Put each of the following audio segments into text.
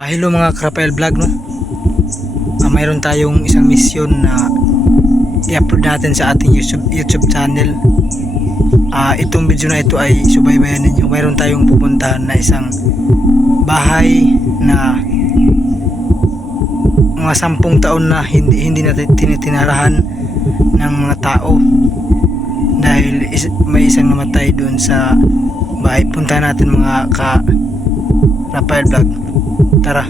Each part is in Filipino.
Hello mga Rafael Vlog, no? Mayroon tayong isang mission na i-upload natin sa ating YouTube channel. Itong video na ito ay subaybayan ninyo. Mayroon tayong pupuntahan na isang bahay na mga 10 taon na hindi natin tinitinarahan ng mga tao dahil may isang namatay doon sa bahay. Punta natin mga Rafael Vlog. Tara.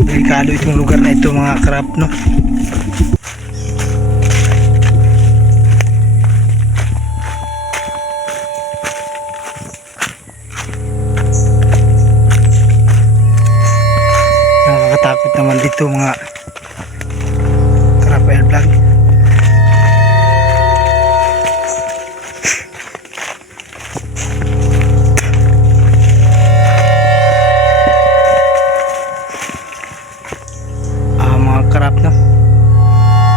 Delikado itong lugar na ito mga krap, no? Nakakatakot naman dito mga Rafael Vlog. Mga karap, no?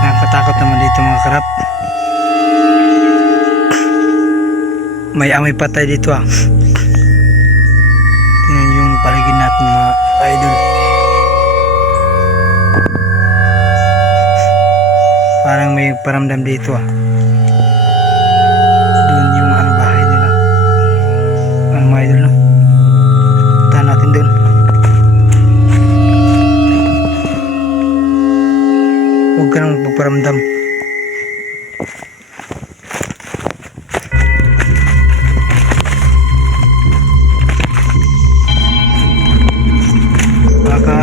Nakakatakot naman dito mga karap. May amoy patay dito Tingnan yung paligid natin mga idol. Parang may paramdam dito Doon yung bahay nila. Mga idol, no? Punta natin doon. Huwag ka nang magparamdam. Baka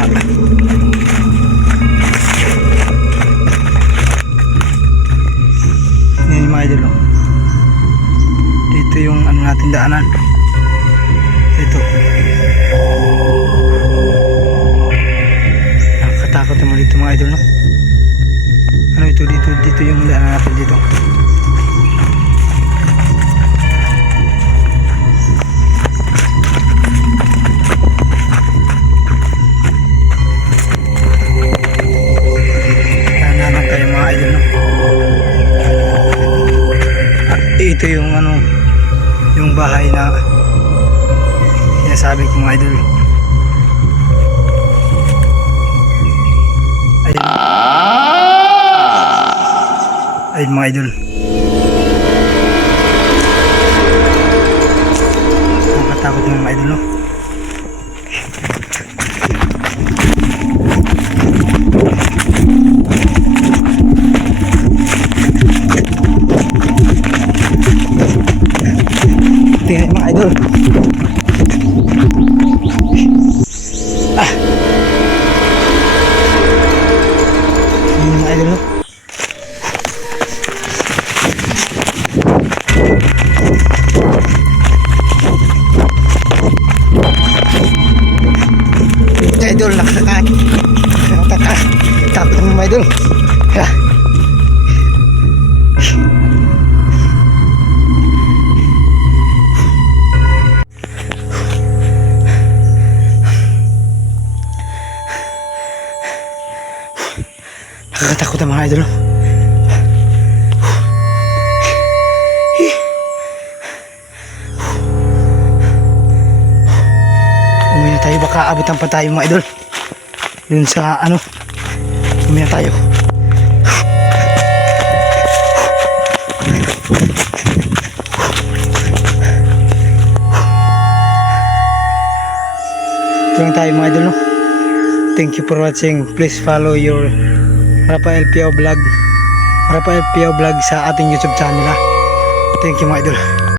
yan yung mga idol, no? Dito yung natin daanan. Dito. Nakakatakot naman dito mga idol, no? Dito yung daanan natin dito. Daanan tayo mga idol, no? Ito yung yung bahay na sinasabi ko mga idol. Ayun mga idol. Nakakatakot yung mga idol, no? Tingnan mga idol. Yun mga idol, no? Idol, nakakatakot ng mga idol. Nakakatakot ang mga idol. Umuwi na tayo, baka abutan pa tayo mga idol. Yun sa umuwi na tayo. Ito lang tayo mga idol, no? Thank you for watching. Please follow your Rafael Piao Vlog sa ating YouTube channel, Thank you mga idol.